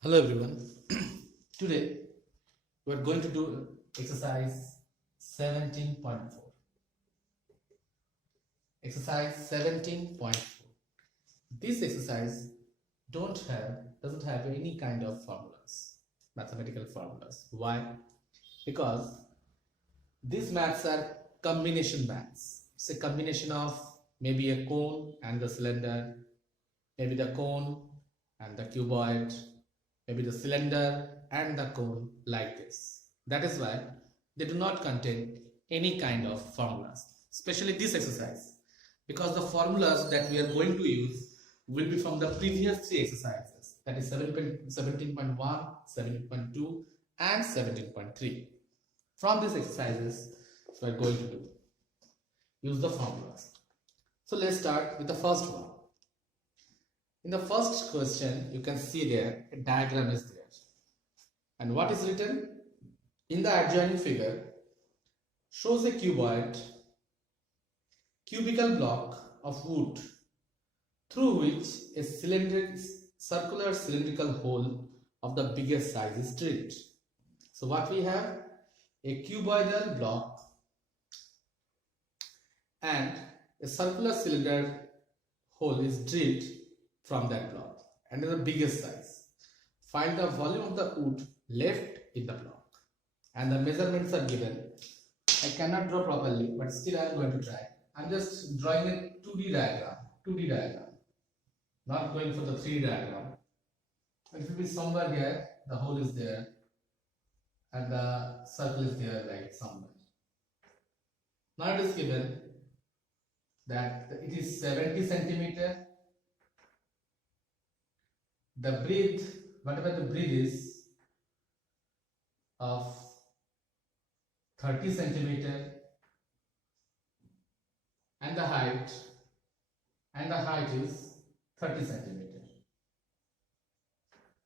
Hello everyone. Today we are going to do exercise 17.4. Exercise 17.4. This exercise doesn't have any kind of formulas, mathematical formulas. Why? Because these maths are combination maths. It's a combination of maybe a cone and the cylinder, maybe the cone and the cuboid, maybe the cylinder and the cone, like this. That is why they do not contain any kind of formulas, especially this exercise, because the formulas that we are going to use will be from the previous three exercises, that is 17.1, 17.2 and 17.3. From these exercises we are going to use the formulas. So let's start with the first one. In the first question, you can see there a diagram is there. And what is written? In the adjoining figure, shows a cubical block of wood through which a circular cylindrical hole of the biggest size is drilled. So what we have? A cuboidal block and a circular cylinder hole is drilled from that block and is the biggest size. Find the volume of the wood left in the block and the measurements are given. I cannot draw properly, but still I am going to try. I am just drawing a 2D diagram, not going for the 3D diagram. It will be somewhere here, the hole is there and the circle is there, like somewhere. Now it is given that it is 70 centimeter. The breadth, whatever the breadth is, of 30 centimeter, and the height is 30 centimeter.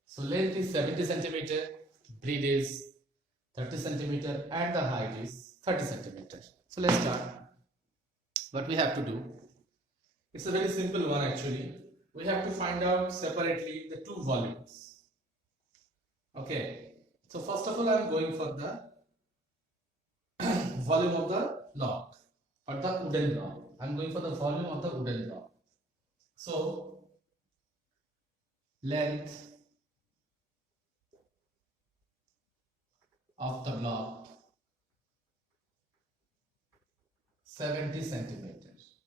So length is 70 centimeter, breadth is 30 centimeter, and the height is 30 centimeter. So let's start. What we have to do? It's a very simple one actually. We have to find out separately the two volumes. Okay, so first of all I am going for the volume of the block or the wooden block. I am going for the volume of the wooden block. So length of the block 70 centimeters,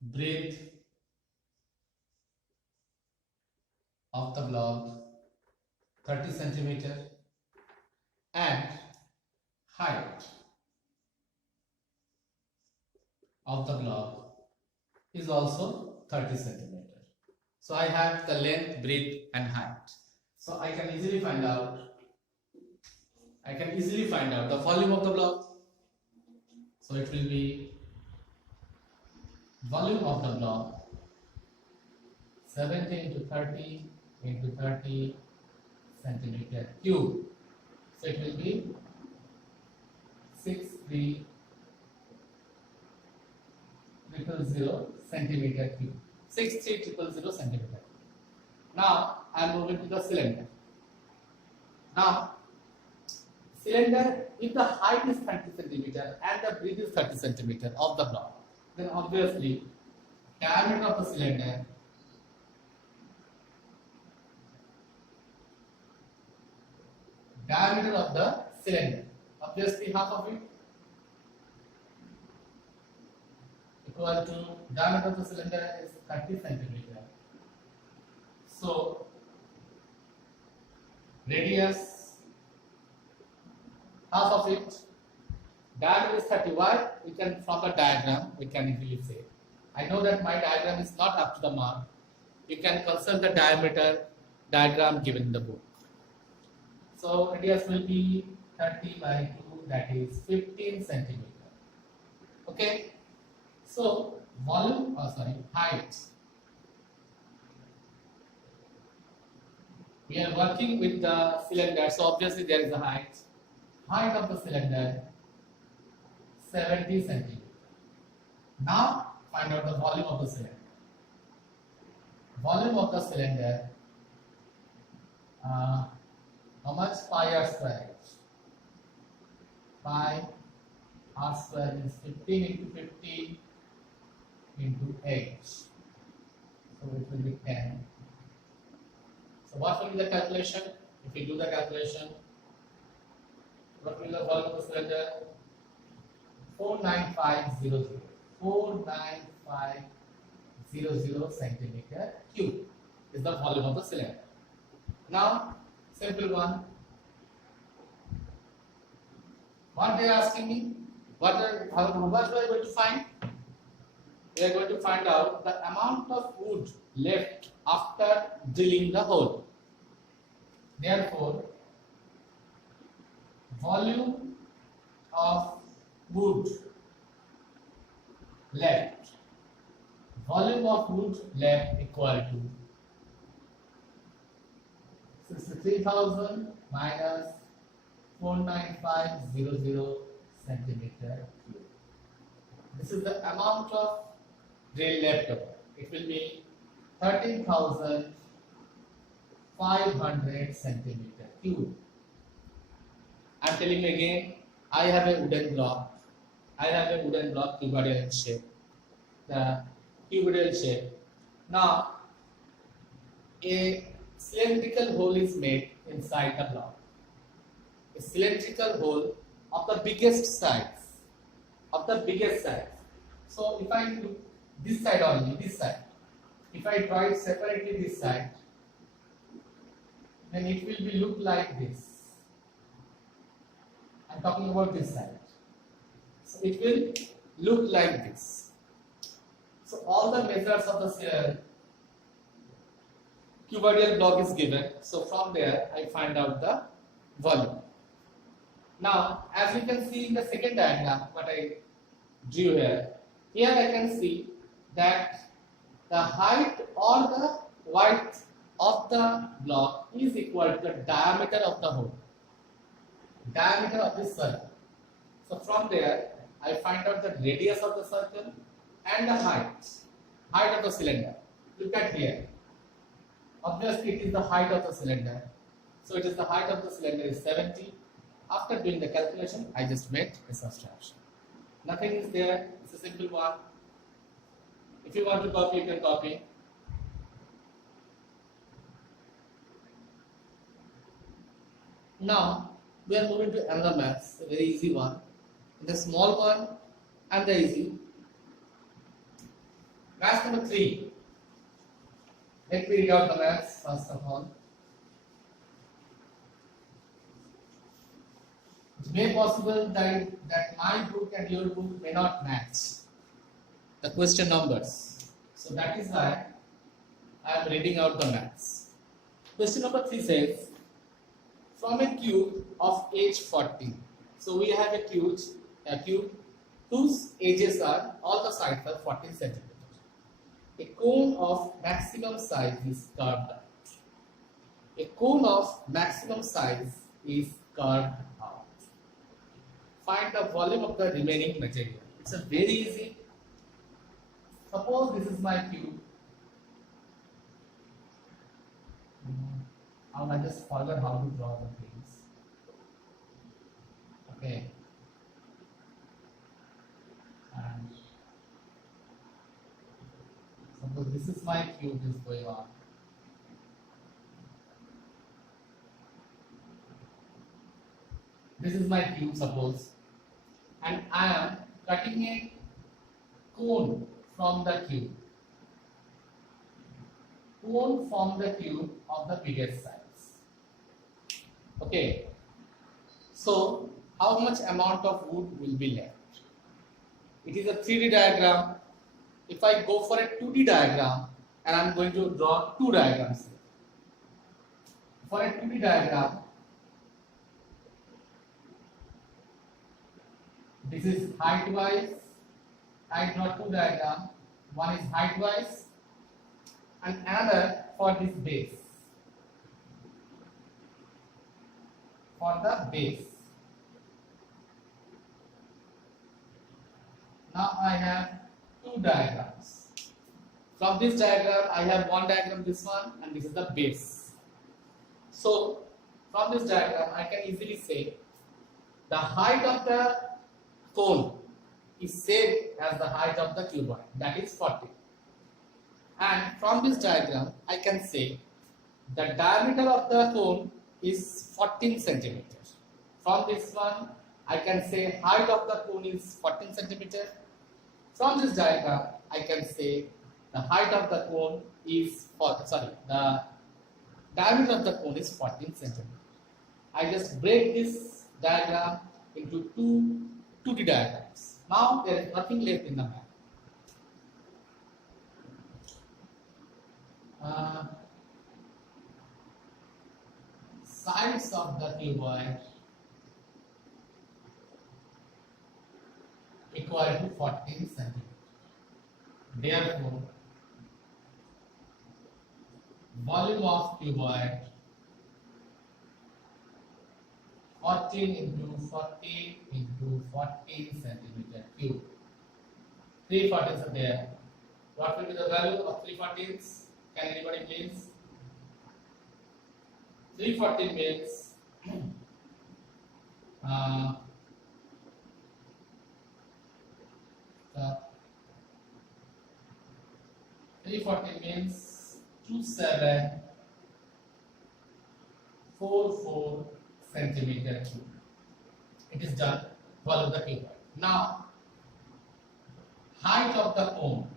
breadth of the block 30 centimeter, and height of the block is also 30 centimeter. So I have the length, breadth and height. So I can easily find out the volume of the block. So it will be volume of the block 70 into 30 into 30 centimeter cube. So it will be 63,000 centimeter cube. 63,000 centimeter. Now I am moving to the cylinder. Now cylinder, if the height is 30 centimeter and the breadth is 30 centimeter of the block, then obviously diameter of the cylinder obviously half of it equal to diameter of the cylinder is 30 centimeter. So radius half of it, diameter is 30. Why? We can, from the diagram we can easily say. I know that my diagram is not up to the mark. You can consult the diagram given in the book. So radius will be 30 by 2, that is 15 centimeter. Okay. So height. We are working with the cylinder, so obviously there is a height. Height of the cylinder 70 centimeter. Now find out the volume of the cylinder. Volume of the cylinder how much pi r square h? Pi r square is 15 into 15 into h. So it will be 10. So what will be the calculation? If we do the calculation, what will the volume of the cylinder? 49500. 49500 centimeter cube is the volume of the cylinder. Now, simple one. What they are asking me? What are we going to find? We are going to find out the amount of wood left after drilling the hole. Therefore, volume of wood left equal to 63,000 minus 49500 centimeter cube. This is the amount of drill left over. It will be 13,500 centimeter cube. I am telling you again, I have a wooden block. Cuboidal shape. The cuboidal shape. Now, a cylindrical hole is made inside the block. A cylindrical hole of the biggest size. So if I do this side only, if I draw it separately this side, then it will be look like this. I am talking about this side. So it will look like this. So all the measures of the cuboidal block is given. So from there I find out the volume. Now, as you can see in the second diagram, what I drew here I can see that the height or the width of the block is equal to the diameter of the hole, diameter of this circle. So from there, I find out the radius of the circle and the height of the cylinder. Look at here. Obviously, it is the height of the cylinder. So it is the height of the cylinder is 70. After doing the calculation, I just made a subtraction. Nothing is there. It's a simple one. If you want to copy, you can copy. Now, we are moving to another maths, a very easy one. The small one and the easy. Math number 3. Let me read out the maths first of all. It may be possible that my book and your book may not match the question numbers. So that is why I am reading out the maths. Question number 3 says, from a cube of age 40. So we have a cube whose edges are, all the sides are 40 centimeters. A cone of maximum size is carved out. A cone of maximum size is carved out. Find the volume of the remaining material. It's a very easy. Suppose this is my cube. I just forgot how to draw the things. Okay. And suppose this is my cube is going on. This is my cube, suppose, and I am cutting a cone from the cube. Cone from the cube of the biggest size. Okay. So, how much amount of wood will be left? It is a 3D diagram. If I go for a 2D diagram, and I am going to draw two diagrams here. For a 2D diagram, this is height wise. I draw two diagrams. One is height wise and another for this base. For the base. Now I have two diagrams. From this diagram I have one diagram, this one, and this is the base. So from this diagram, I can easily say the height of the cone is same as the height of the cuboid, that is 40. And from this diagram, I can say the diameter of the cone is 14 centimeters. From this one, I can say height of the cone is 14 centimeters. From this diagram, I can say the height of the cone is, the diameter of the cone is 14 centimeters. I just break this diagram into two 2D diagrams. Now there is nothing left in the map. Sides of the cuboid equal to 14 centimeters. Therefore, volume of cuboid 14 into 14 into 14 centimeter cube. 3 14s are there. What will be the value of 3 14s? Can anybody please? 314 means 340 means 2744 centimeter cube. It is done. Follow the cuboid. Now, height of the cone.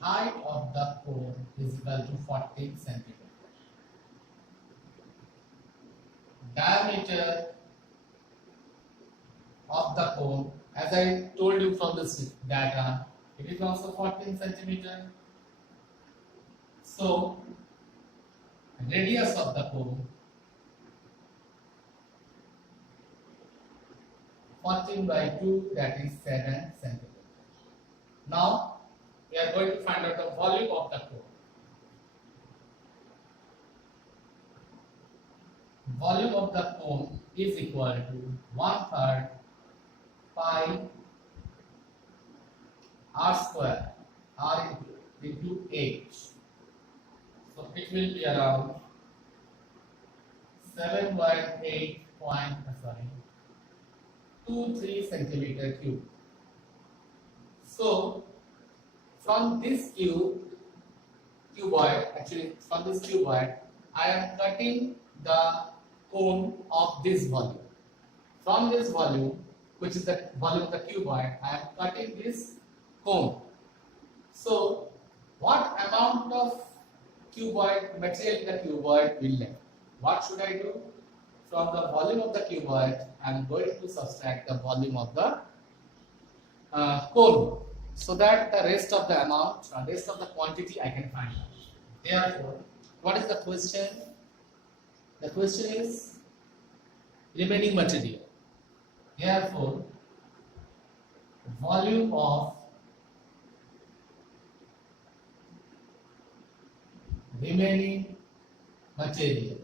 Height of the cone is equal to 14 centimeters. Diameter of the cone, as I told you from this diagram, it is also 14 centimeters. So, radius of the cone 14 by 2, that is 7 centimeters. Now, we are going to find out the volume of the cone. Volume of the cone is equal to 1/3 pi r square, r into h. So it will be around 718.23 centimeter cube. So from this cuboid, I am cutting the cone of this volume. From this volume, which is the volume of the cuboid, I am cutting this cone. So, what amount of cuboid material in the cuboid will left? What should I do? From the volume of the cuboid, I am going to subtract the volume of the cone, so that the rest of the amount, rest of the quantity I can find out. Therefore, what is the question? The question is remaining material. Therefore, volume of remaining material.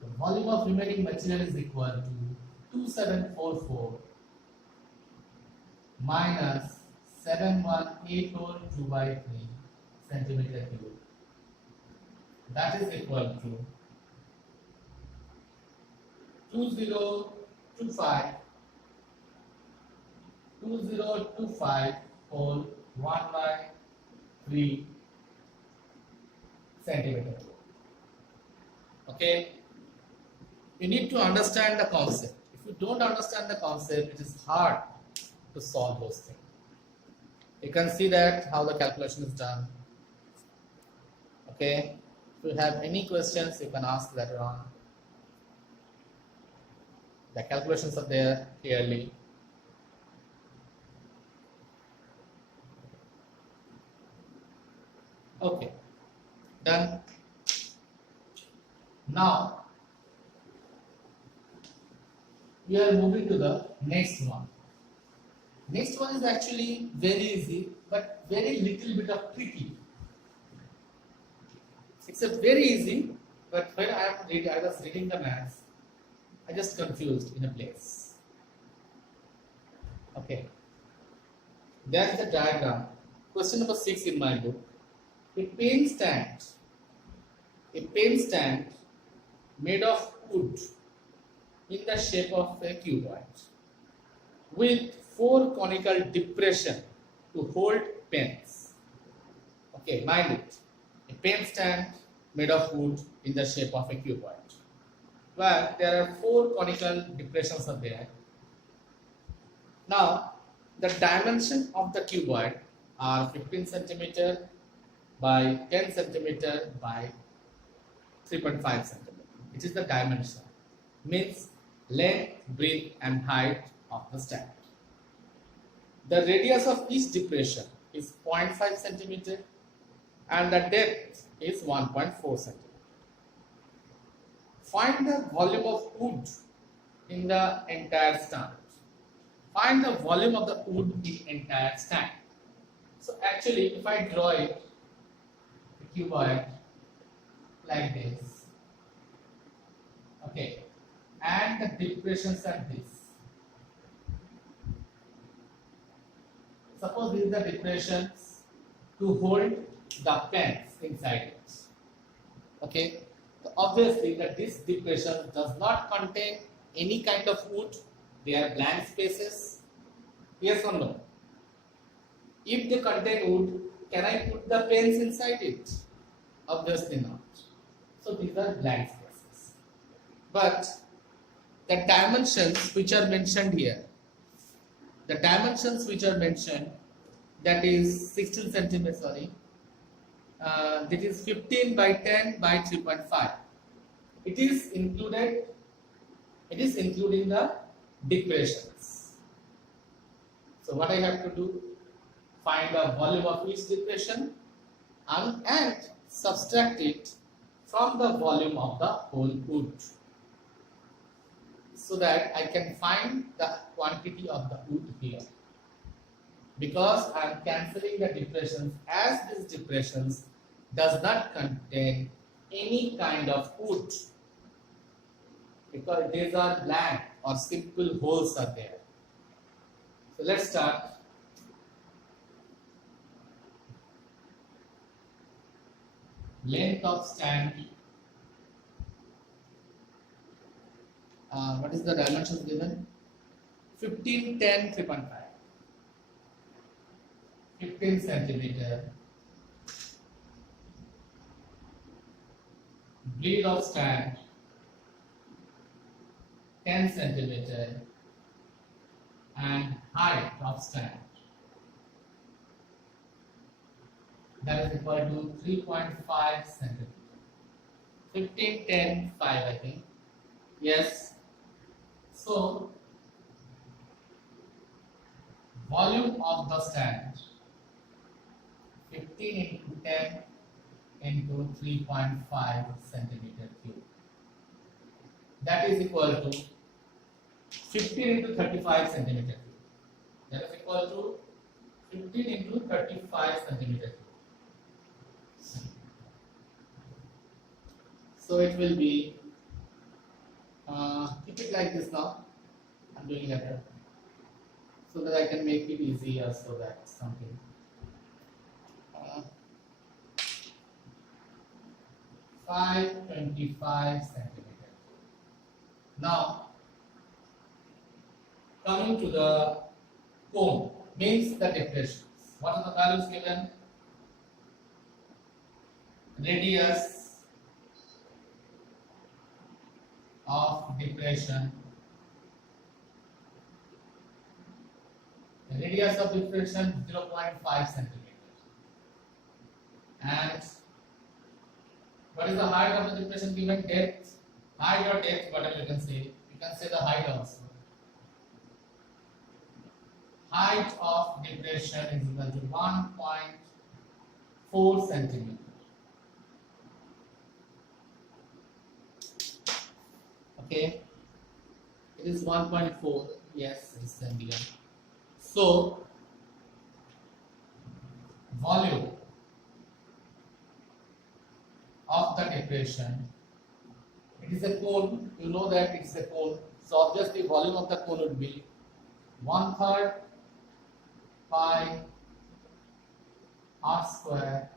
The volume of remaining material is equal to 2744 minus 71842 by 3 centimeter cube. That is equal to 2025 whole 1 by 3 centimeter cube. Okay, you need to understand the concept. If you don't understand the concept, it is hard to solve those things. You can see that how the calculation is done. Okay, if you have any questions, you can ask later on. The calculations are there clearly. Okay, done. Now we are moving to the next one. Next one is actually very easy, but very little bit of tricky. It's a very easy, but when I was reading the maths, I just confused in a place. Okay, there is a diagram Question number 6 in my book. A pen stand. A pen stand made of wood in the shape of a cuboid with 4 conical depression to hold pens. Okay, mind it. A pen stand made of wood in the shape of a cuboid where there are 4 conical depressions are there. Now, the dimension of the cuboid are 15 centimeter by 10 centimeter by 3.5 centimeter. It is the dimension, means length, breadth and height of the stand. The radius of each depression is 0.5 centimeter and the depth is 1.4 centimeter. Find the volume of wood in the entire stand. Find the volume of the wood in entire stand. So actually, if I draw it, the cuboid like this, okay, and the depressions are this. Suppose these are the depressions to hold the pens inside it. Okay, so obviously that this depression does not contain any kind of wood. They are blank spaces. Yes or no? If they contain wood, can I put the pens inside it? Obviously not. So these are blank spaces. But the dimensions which are mentioned here, that is 16 centimeters, that is 15 by 10 by 3.5. It is including the depressions. So what I have to do? Find the volume of each depression and subtract it from the volume of the whole wood, so that I can find the quantity of the wood here. Because I am cancelling the depressions, as these depressions does not contain any kind of wood, because these are blank or simple holes are there. So let's start. Length of stand. What is the dimensions given? 15, 10, 3.5. 15 centimeter. Breadth of stand 10 centimeter and height of stand, that is equal to 3.5 centimeter. 15, 10, 5 I think. Yes. So volume of the stand 15 into 10 into 3.5 centimeter cube. That is equal to 15 into 35 centimeter cube. That is equal to 15 into 35 centimeter cube. So it will be, keep it like this now. I'm doing letter so that I can make it easier, so that something. 525 centimeter. Now, coming to the cone, means the depressions. What are the values given? Radius of depression. The radius of depression 0.5 centimeters. And what is the height of the depression given? Depth, height or depth, whatever you can say. You can say the height also. Height of depression is equal to 1.4 centimeter. Okay, it is 1.4. Yes, it is centimeter. So, volume of the depression, it is a cone. You know that it is a cone. So obviously volume of the cone would be 1/3 pi r square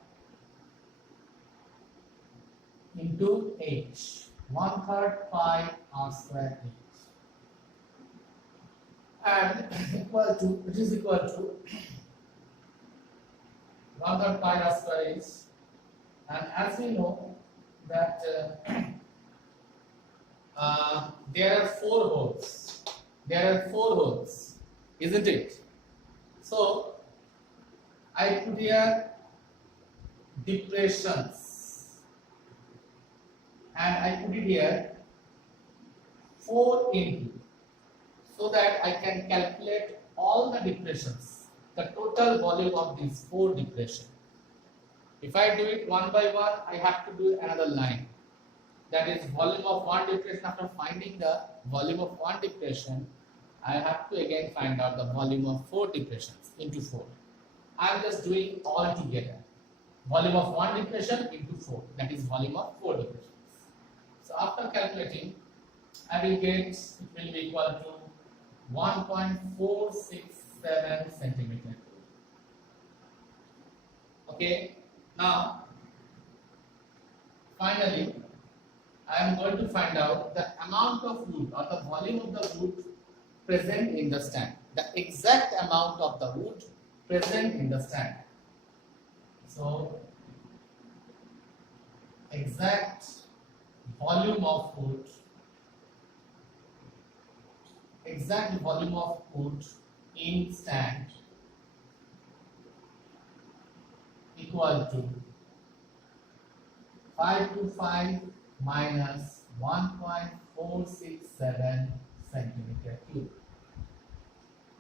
into h. 1/3 pi r square h. And it is equal to 1/3 pi r square h. And as we know that there are four holes. There are four holes, isn't it? So I put here depressions, and I put it here 4 into, so that I can calculate all the depressions, the total volume of these 4 depressions. If I do it one by one, I have to do another line. That is volume of one depression. After finding the volume of one depression, I have to again find out the volume of 4 depressions into 4. I am just doing all together. Volume of one depression into 4. That is volume of 4 depressions. So after calculating, I will get, it will be equal to 1.467 centimeter. Okay. Now, finally, I am going to find out the amount of wood or the volume of the wood present in the stand. The exact amount of the wood present in the stand. So, exact volume of wood, in stand equal to 525 minus 1.467 centimeter cube.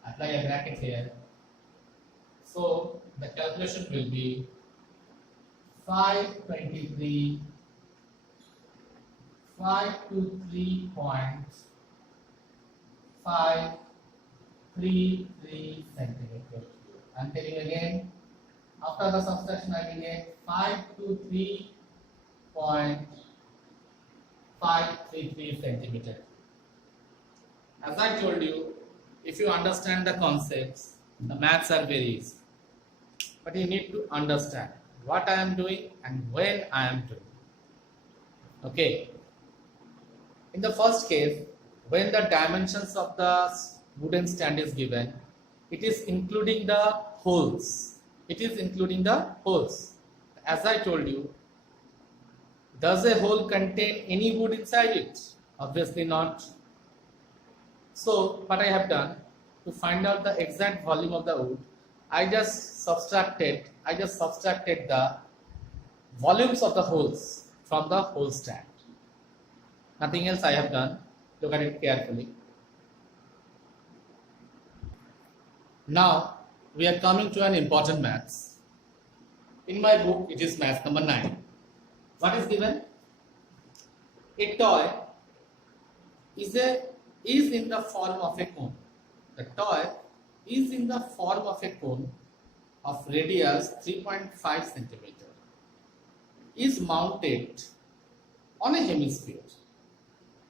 Apply a bracket here. So the calculation will be 523.523 centimeter cube. I am telling again, after the subtraction I will get 523.533 centimeter. As I told you, if you understand the concepts, the maths are very easy. But you need to understand what I am doing and when I am doing. Okay. In the first case, when the dimensions of the wooden stand is given, it is including the holes. It is including the holes. As I told you, does a hole contain any wood inside it? Obviously not. So what I have done to find out the exact volume of the wood, I just subtracted the volumes of the holes from the hole stand. Nothing else I have done. Look at it carefully. Now we are coming to an important maths. In my book, it is math number 9. What is given? A toy is in the form of a cone. The toy is in the form of a cone of radius 3.5 centimeter. Is mounted on a hemisphere.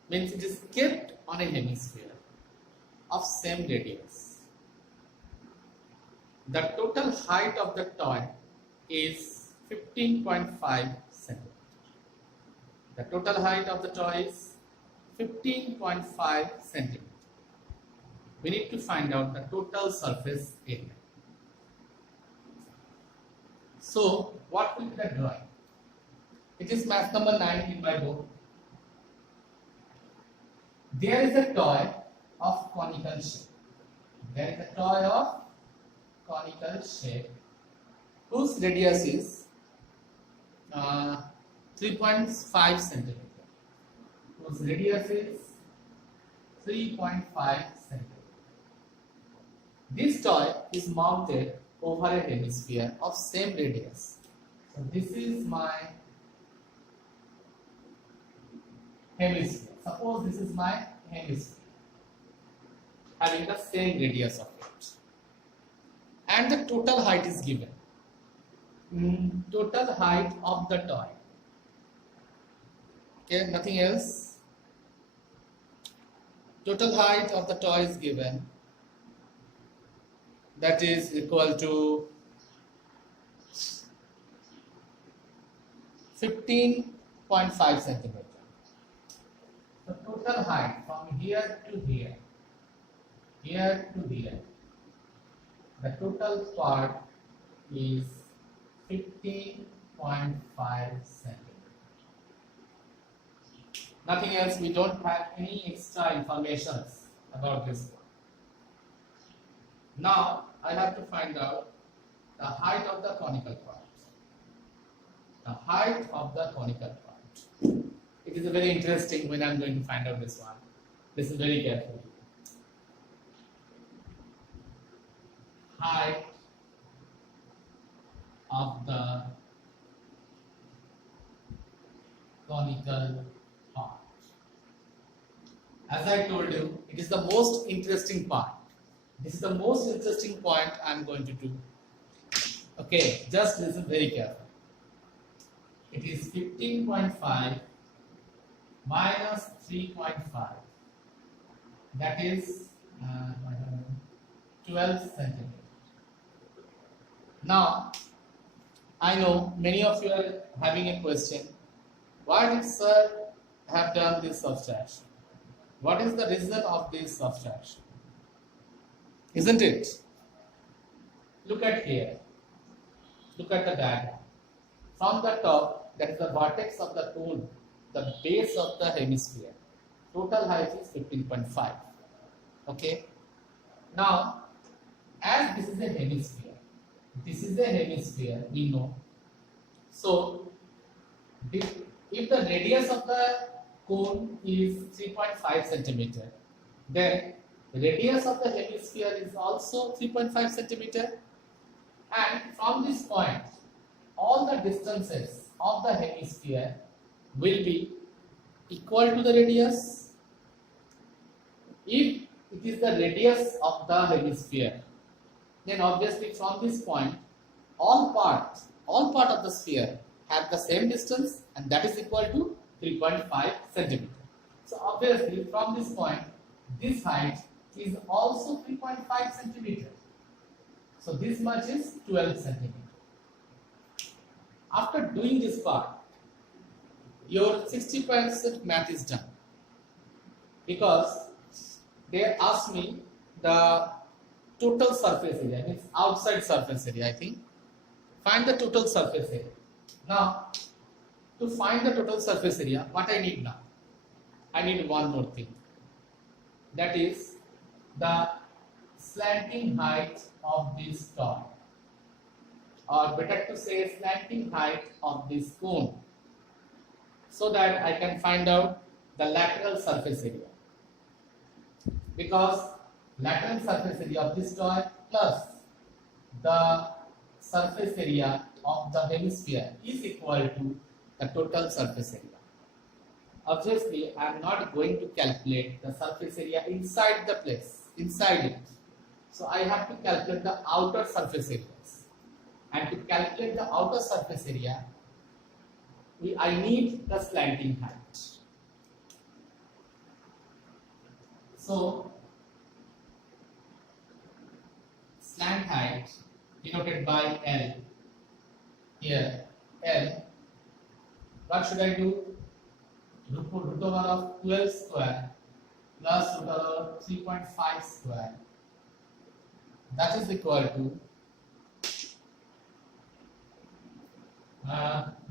Means it is kept on a hemisphere of same radius. The total height of the toy is 15.5 centimeter. The total height of the toy is 15.5 centimeter. We need to find out the total surface area. So, what will be the drawing? It is math number 9 in my book. There is a toy of conical shape. There is a toy of conical shape whose radius is 3.5 centimeter. Whose radius is 3.5 centimeter. This toy is mounted over a hemisphere of same radius. So this is my hemisphere. Suppose this is my hemisphere having the same radius of it. And the total height is given. Total height of the toy. Okay, nothing else. Total height of the toy is given. That is equal to 15.5 centimeter. The total height from here to here to here, the total part is 15.5 centimeter. Nothing else, we don't have any extra information about this one. Now I have to find out the height of the conical part. The height of the conical part. It is very interesting when I am going to find out this one. Listen very carefully. Height of the conical part. As I told you, it is the most interesting part. This is the most interesting point I am going to do. Okay, just listen very carefully. It is 15.5 minus 3.5. That is 12 centimeters. Now, I know many of you are having a question. Why did sir have done this subtraction? What is the reason of this subtraction? Isn't it? Look at here. Look at the diagram. From the top, that is the vertex of the cone, the base of the hemisphere. Total height is 15.5. Okay. Now, as this is a hemisphere, we know. So, if the radius of the cone is 3.5 centimeter, then the radius of the hemisphere is also 3.5 centimeter. And from this point, all the distances of the hemisphere will be equal to the radius. If it is the radius of the hemisphere, then obviously from this point, all part of the sphere have the same distance, and that is equal to 3.5 centimeter. So obviously from this point, this height is also 3.5 centimeter. So this much is 12 centimeter. After doing this part, your 60% math is done, because they asked me the total surface area, means outside surface area, I think. Find the total surface area. Now, to find the total surface area, what I need now? I need one more thing. That is the slanting height of this toy, or better to say slanting height of this cone, so that I can find out the lateral surface area. Because lateral surface area of this toy plus the surface area of the hemisphere is equal to the total surface area. Obviously, I am not going to calculate the surface area inside the place, inside it. So I have to calculate the outer surface areas. And to calculate the outer surface area, I need the slanting height. So, slant height denoted by L. Here, L. What should I do? Root over of 12 square plus root over 3.5 square. That is equal to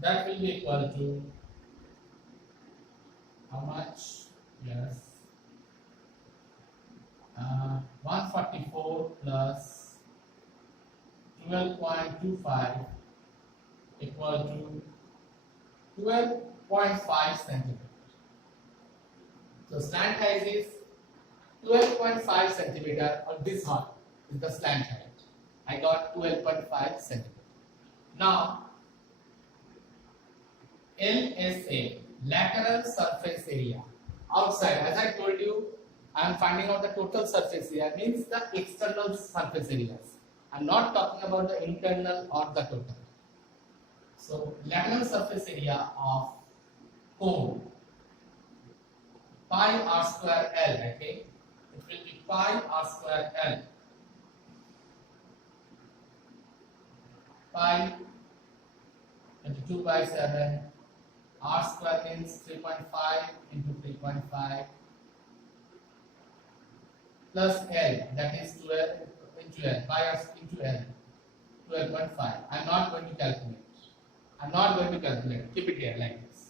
that will be equal to how much? Yes, 144 plus 12.25 equal to 12.5 centimeters. So slant height is 12.5 centimeter, or this height is the slant height. I got 12.5 centimeter. Now, LSA, lateral surface area, outside. As I told you, I am finding out the total surface area, means the external surface areas. I am not talking about the internal or the total. So, lateral surface area of cone, pi r square L, okay? It will be pi r square L. Pi into 2 by 7 R square means 3.5 into 3.5 plus L, that is 12 into L, pi R into L, 12.5. I'm not going to calculate. Keep it here like this.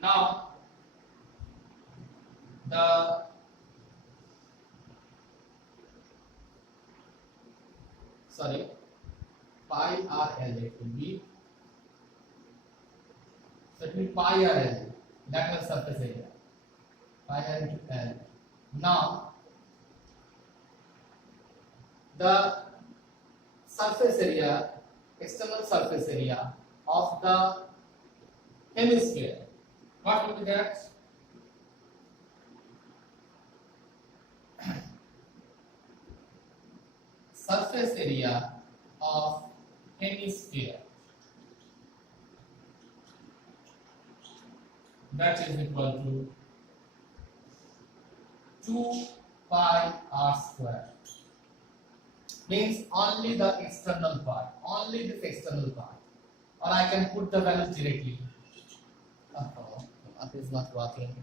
Now, the pi RL it will be, so it will be pi RL, that was surface area, pi R into L. Now, the surface area, external surface area of the hemisphere, what will be that? Surface area of hemisphere, that is equal to 2 pi R square. Means only the external part, only this external part. Or I can put the values directly. Oh, that is not working.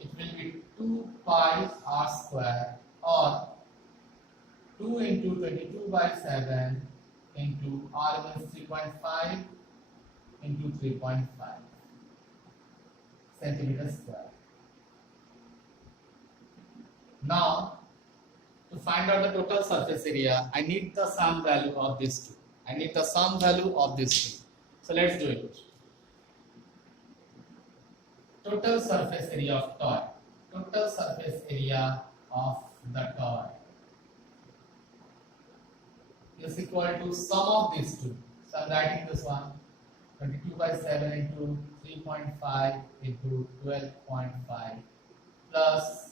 It will be 2 pi R square or 2 into 22 by 7 into R means 3.5 into 3.5 centimeter square. Now, to find out the total surface area, I need the sum value of these two. So let's do it. Total surface area of toy. Total surface area of the toy is equal to sum of these two. So I'm writing this one. 22 by 7 into 3.5 into 12.5 plus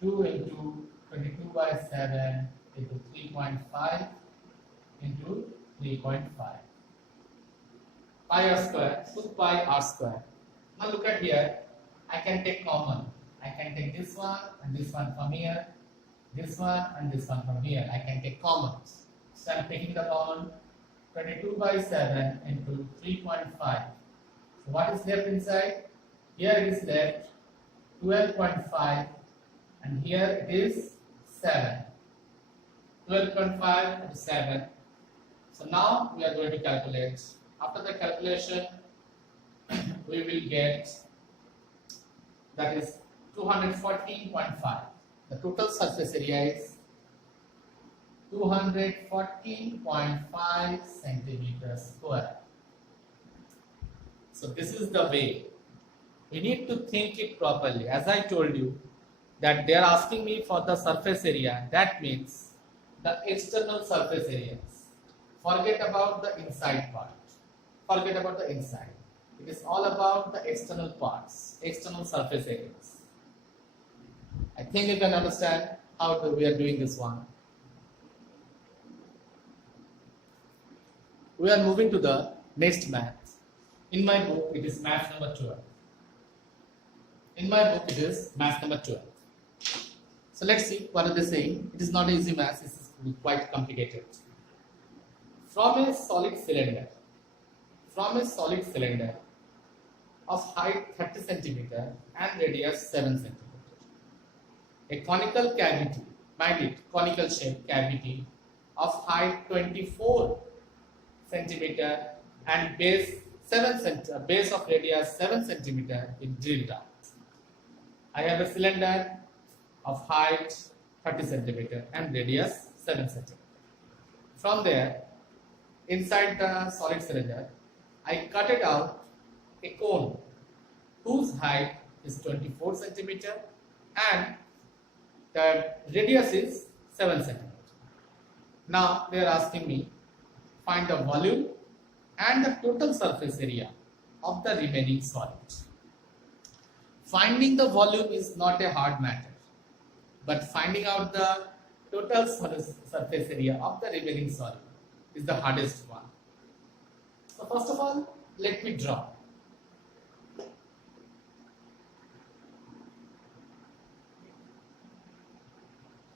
2 into 22 by 7 into 3.5 into 3.5 pi R square, 2 pi R square. Now look at here, I can take common. I can take this one and this one from here, this one and this one from here. I can take commons. So I'm taking the common, 22 by 7 into 3.5. So what is left inside? Here it is left 12.5 and here it is 7. 12.5 and 7. So now we are going to calculate. After the calculation, we will get, that is 214.5. The total surface area is 214.5 centimeters square. So this is the way. We need to think it properly. As I told you, that they are asking me for the surface area. That means the external surface areas. Forget about the inside part. Forget about the inside. It is all about the external parts, external surface areas. I think you can understand how we are doing this one. We are moving to the next math. In my book, it is math number 12. So let's see what are they saying. It is not easy math, it is quite complicated. From a solid cylinder of height 30 centimeter and radius 7 centimeter, a conical cavity, mind it, conical shape cavity of height 24 centimeter and base of radius 7 centimeter is drilled out. I have a cylinder of height 30 centimeter and radius 7 centimeter. From there, inside the solid cylinder, I cut it out a cone whose height is 24 centimeter and the radius is 7 centimeter. Now they are asking me find the volume and the total surface area of the remaining solid. Finding the volume is not a hard matter, but finding out the total surface area of the remaining solid is the hardest one. So first of all, let me draw.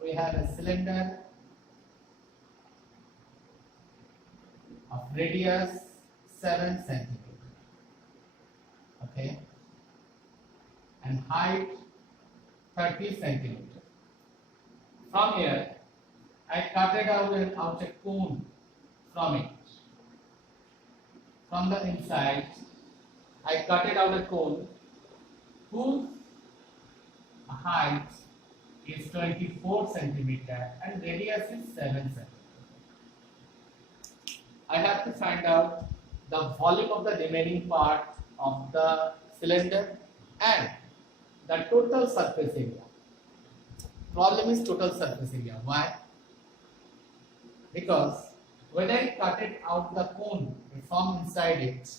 we have a cylinder of radius 7 centimeter, okay, and height 30 centimeter. From here, I cutted out a cone from it. From the inside, I cutted out a cone whose height is 24 centimeter and radius is 7 centimeter. I have to find out the volume of the remaining part of the cylinder and the total surface area. Problem is total surface area. Why? Because when I cut it out the cone from inside it,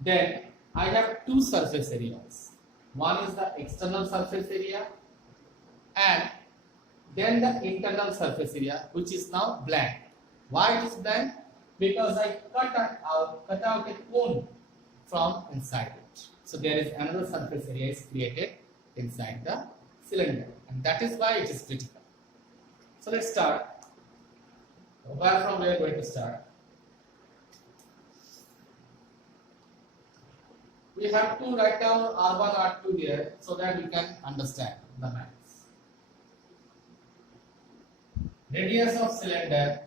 then I have two surface areas. One is the external surface area and then the internal surface area, which is now blank. Why it is blank? Because I cut out a cone from inside it. So there is another surface area is created inside the cylinder, and that is why it is critical. So let's start. Where from we are going to start? We have to write down R1, R2 here so that we can understand the maths. Radius of cylinder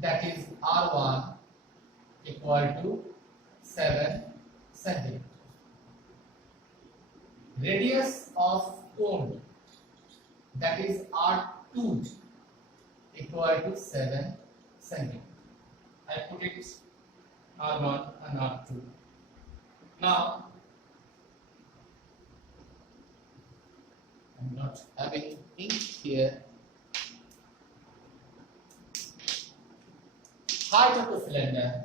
that is R1 equal to 7 centimeter. Radius of cone that is R2 equal to 7 centimeter. I put it R1 and R2. Now, I'm not having ink here. Height of the cylinder.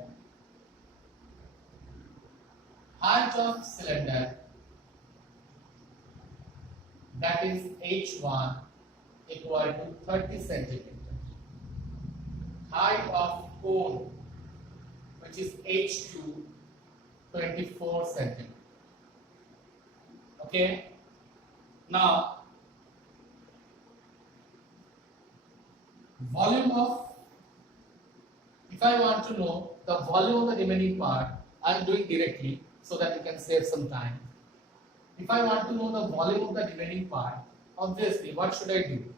Height of cylinder that is H1 equal to 30 centimeter. Height of cone, which is H2, 24 centimeter. Okay. Now, volume of, if I want to know the volume of the remaining part, I am doing directly so that you can save some time. If I want to know the volume of the remaining part, obviously what should I do?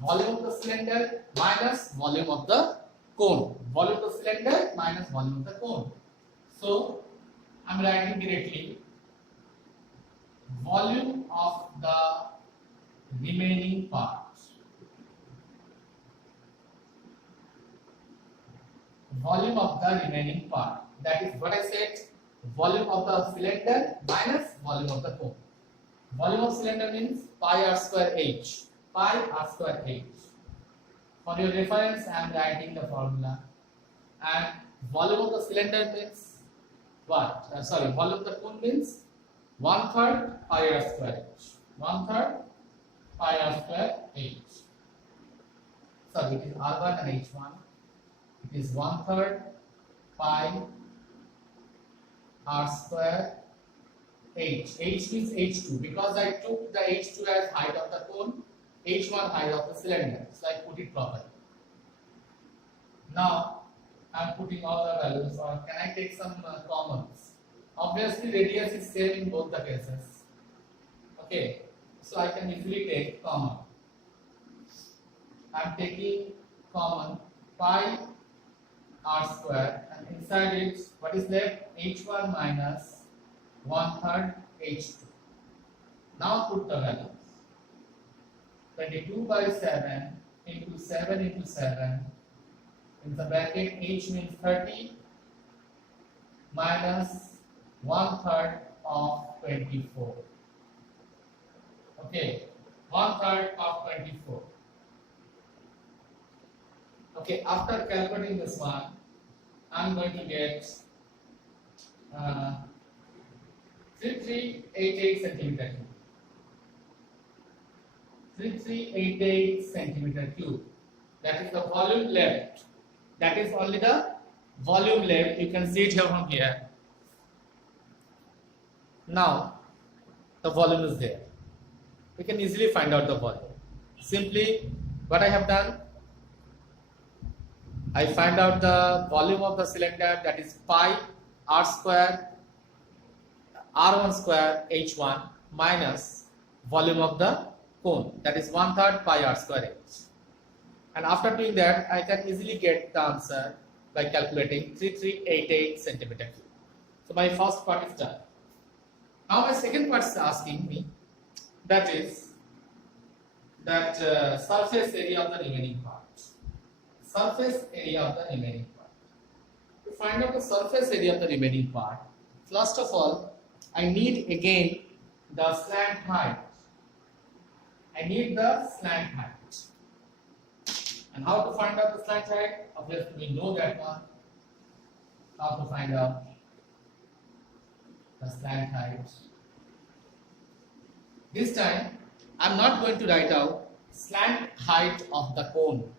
Volume of the cylinder minus volume of the cone. Volume of the cylinder minus volume of the cone. So I am writing directly volume of the remaining part. Volume of the remaining part. That is what I said. Volume of the cylinder minus volume of the cone. Volume of cylinder means pi r square h. Pi r square h. For your reference, I am writing the formula. And volume of the cylinder means what? Volume of the cone means 1/3 pi r square h. 1/3 pi r square h. Sorry, it is R1 and H1. It is 1/3 pi r square h. H means H2 because I took the H2 as height of the cone, H1 height of the cylinder. So I put it properly. Now I am putting all the values, or can I take some commons? Obviously radius is same in both the cases. Okay, so I can easily take common. I am taking common pi r square, and inside it what is left? H1 minus 1/3 H2. Now put the values. 22 by 7 into 7 into 7 in the bracket. H means 30 minus 1/3 of 24. Okay, 1/3 of 24. Okay, after calculating this one, I am going to get 3388 centimeter cube. 3388 centimeter cube. That is the volume left. That is only the volume left. You can see it here from here. Now the volume is there. We can easily find out the volume. Simply what I have done, I find out the volume of the cylinder, that is pi r square r1 square h1 minus volume of the cone, that is 1/3 pi r square h. And after doing that, I can easily get the answer by calculating 3388 centimeter cube. So my first part is done. Now my second part is asking me, that is that surface area of the remaining part. Surface area of the remaining part. To find out the surface area of the remaining part, first of all, I need again the slant height. I need the slant height. And how to find out the slant height? Obviously, we know that one. How to find out the slant height? This time, I am not going to write out slant height of the cone,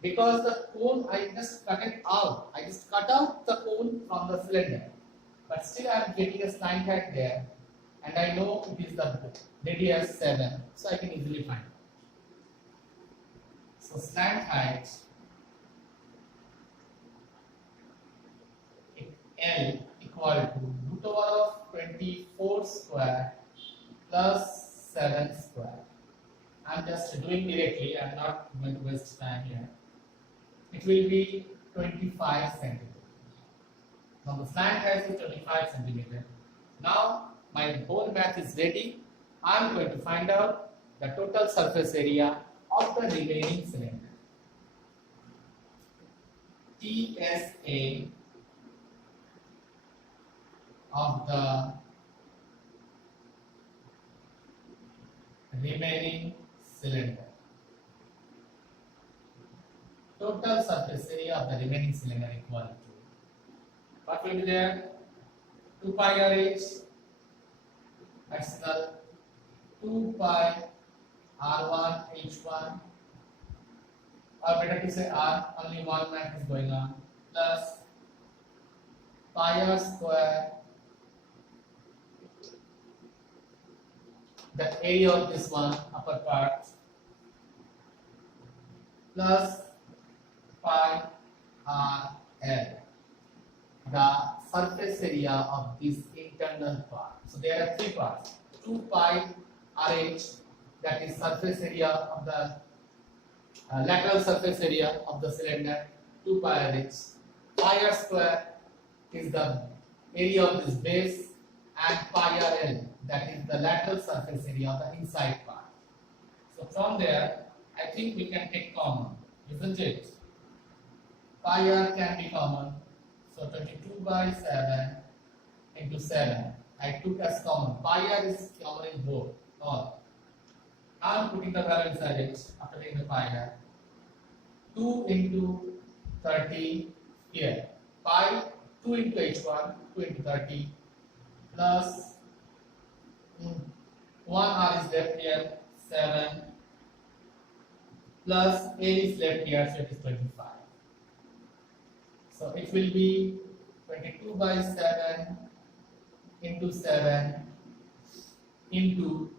because the cone I just cut it out. I just cut out the cone from the cylinder, but still I am getting a slant height there, and I know it is the radius 7, so I can easily find it. So slant height L equal to root over of 24 square plus 7 square. I am just doing directly, I am not going to waste time here. It will be 25 centimeter. Now the slant height is 25 centimeter. Now my whole math is ready. I am going to find out the total surface area of the remaining cylinder. TSA of the remaining cylinder. Total surface area of the remaining cylinder equal to, what will be there? 2 pi RH, that's the 2 pi R1 H1, or better to say R, only one math is going on, plus pi R square, the area of this one, upper part, plus pi R L, the surface area of this internal part. So there are three parts: 2 pi RH, that is surface area of the lateral surface area of the cylinder, 2 pi RH. Pi R square is the area of this base, and pi R L, that is the lateral surface area of the inside part. So from there, I think we can take common, isn't it? Pi R can be common, so 22 by 7 into 7. I took as common. Pi R is common in both, all. Now I am putting the value inside it after taking the pi R. 2 into 30 here. Pi 2 into H1, 2 into 30, plus 1 R is left here, 7, plus A is left here, so it is 25. So it will be 22 by 7 into 7 into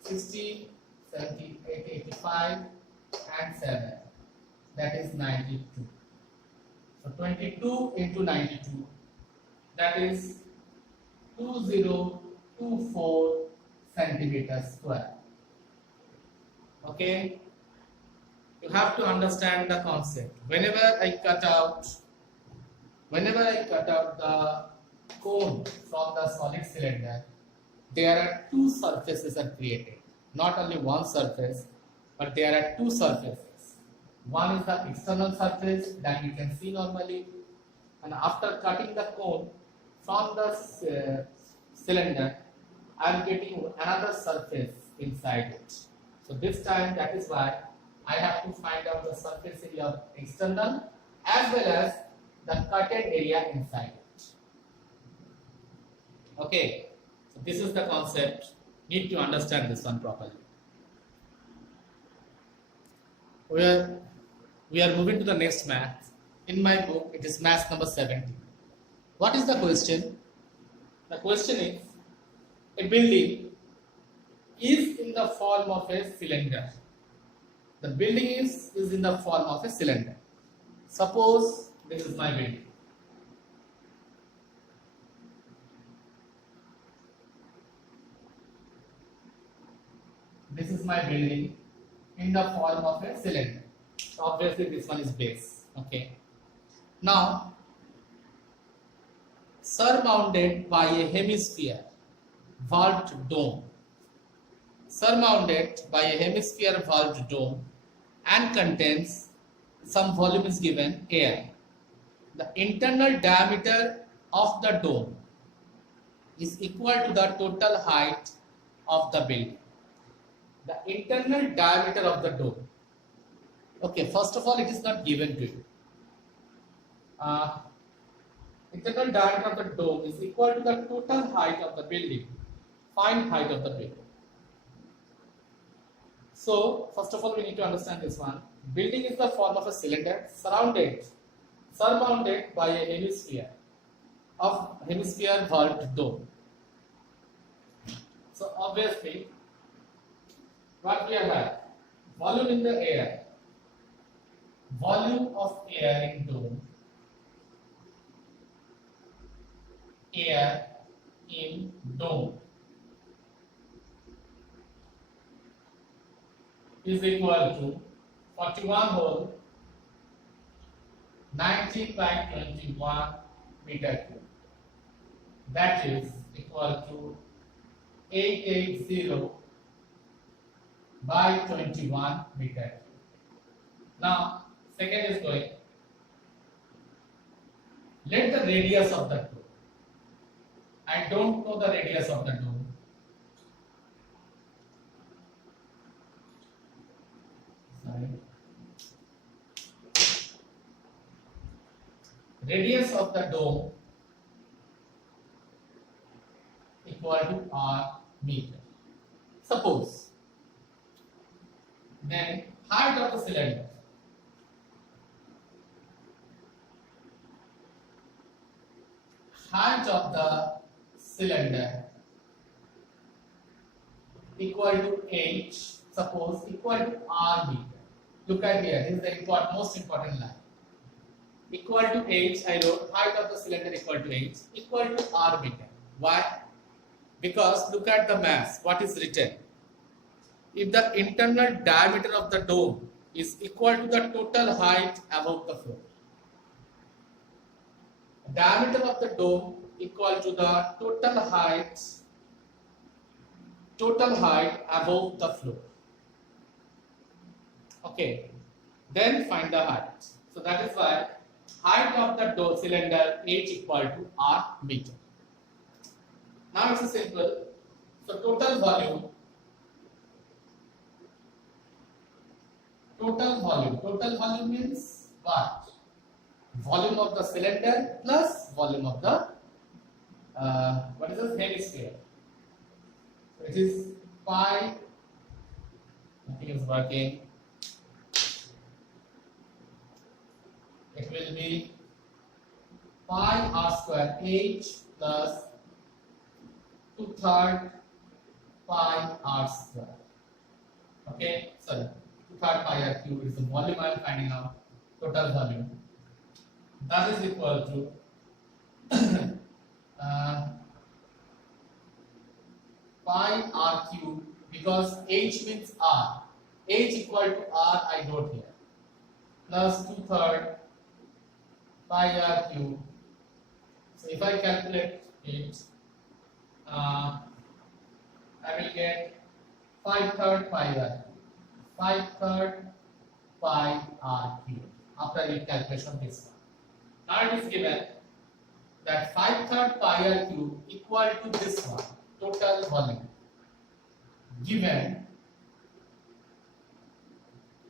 60, 70, 80, 85 and 7, that is 92. So 22 into 92, that is 2024 centimeters square. Okay, you have to understand the concept. Whenever I cut out the cone from the solid cylinder, there are two surfaces are created. Not only one surface, but there are two surfaces. One is the external surface that you can see normally, and after cutting the cone from the cylinder, I am getting another surface inside it. So this time, that is why I have to find out the surface area of external as well as the cutted area inside it. Okay, so this is the concept. Need to understand this one properly. We are moving to the next math. In my book, it is math number 17. What is the question? The question is, a building is in the form of a cylinder. The building is in the form of a cylinder. Suppose this is my building. This is my building in the form of a cylinder. So obviously this one is base. Okay. Now surmounted by a hemisphere vault dome. Surmounted by a hemisphere vault dome and contains some volume is given air. The internal diameter of the dome is equal to the total height of the building. The internal diameter of the dome. Okay, first of all, it is not given to you. Internal diameter of the dome is equal to the total height of the building. Find height of the building. So, first of all, we need to understand this one. Building is the form of a cylinder surmounted by a hemisphere vault dome. So, obviously, what we have? Volume in the air. Volume of air in dome. Air in dome is equal to 41 whole 19 by 21 meter cube. That is equal to 880 by 21 meter cube. Now, second is going. Let the radius of the dome. I don't know the radius of the dome. Sorry. Radius of the dome equal to r meter. Suppose. Then height of the cylinder. Height of the cylinder equal to h, suppose equal to r meter. Look at here, this is the most important line. Equal to h, I wrote height of the cylinder equal to h, equal to r meter. Why? Because look at the mass, what is written. If the internal diameter of the dome is equal to the total height above the floor. Diameter of the dome equal to the total height above the floor. Okay, then find the height. So that is why height of the cylinder h equal to r meter. Now it's a simple. So total volume means what? Volume of the cylinder plus volume of the what is this hemisphere. So it is pi. Nothing is working. It will be pi r square h plus 2/3 pi r square. Okay, sorry, 2/3 pi r cube is the volume I am finding out. Total volume. That is equal to pi r cube, because h means r. H equal to r I wrote here. Plus 2/3 pi r cube. So if I calculate it, I will get 5/3 pi r. 5/3 pi r cube. After I did calculation of this one. Now it is given that 5/3 pi r cube equal to this one, total volume. Given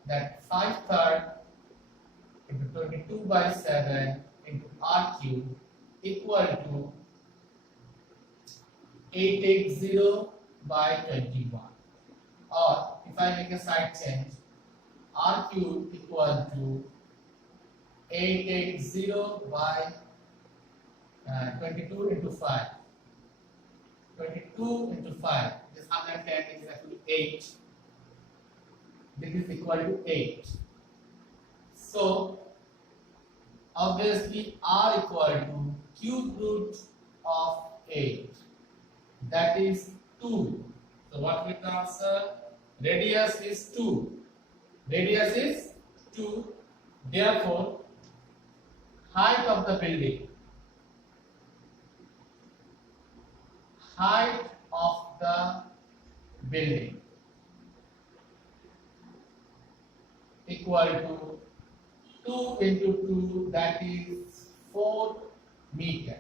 that 5/3 into 22 by 7 into r cube equal to 880 by 21. Or if I make a side change, r cube equal to 880 by 22 into 5. 22 into 5. This 110 is actually 8. This is equal to 8. So obviously R equal to cube root of 8. That is 2. So what will the answer? Radius is 2. Radius is 2. Therefore, height of the building. Height of the building equal to 2 into 2, that is 4 meter.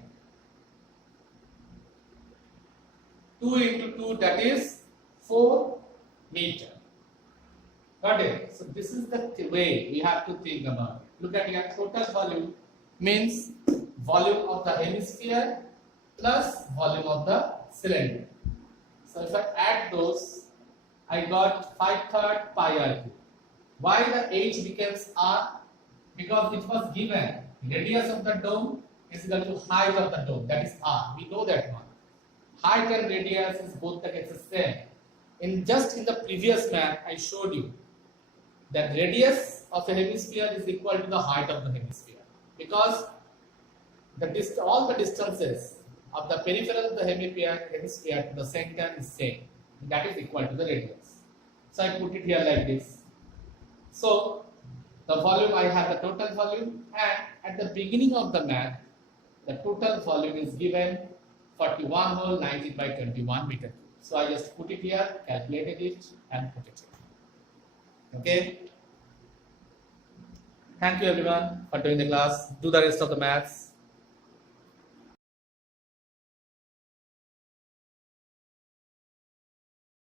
2 into 2, that is 4 meter. Got it? So this is the way we have to think about it. Look at your total volume means volume of the hemisphere plus volume of the cylinder. So if I add those, I got 5/3 pi r cube. Why the h becomes r? Because it was given radius of the dome is equal to height of the dome, that is r. We know that one. Height and radius is both the cases same. In the previous math, I showed you that radius of a hemisphere is equal to the height of the hemisphere, because all the distances of the peripheral of the hemisphere to the center is same. That is equal to the radius. So I put it here like this. So the volume, I have the total volume, and at the beginning of the math, the total volume is given 41 whole 19 by 21 meter. So I just put it here, calculated it, and put it here. Okay. Thank you everyone for doing the class. Do the rest of the maths.